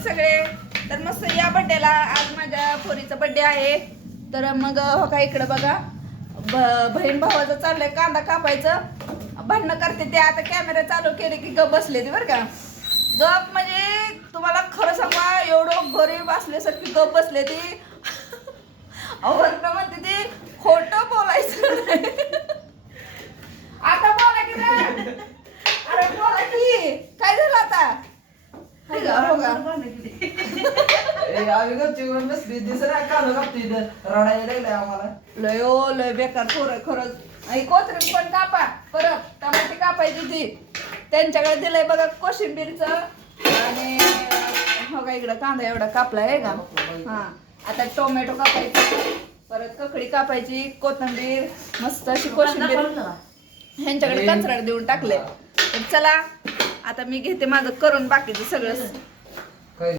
सगळे? तर मस्त या बड्डेला, आज माझ्या पोरीचा बड्डे आहे. तर मग हो का इकडं बघा, बहीण भावाचं चाललंय कांदा कापायचं. भांडणं करते ते, आता कॅमेरा चालू केले की गप बसले ते बरं का. गप म्हणजे तुम्हाला खरं सांगा, एवढं गरीब असल्यासारखी गप बसले ती. आवडणं म्हणते ती खोटं बोलायचं नाही. आता बोला की रे. अरे बोला की, काय झालं आता? हाय का, हो का? लय बेकार पोरं खरंच. आणि कोथिंबीर पण कापा, परत टमाटे कापायची ती. त्यांच्याकडे दिलंय बघा कोशिंबीरचं. आणि हो का इकडं कांदा एवढा कापलाय आहे का. हा आता टोमॅटो कापायचं, परत ककडी कापायची, कोथिंबीर मस्त अशी कोशिंबीर. ह्यांच्याकडे कचरा देऊन टाकले. तर चला आता मी घेते माझं करून बाकीचं सगळं.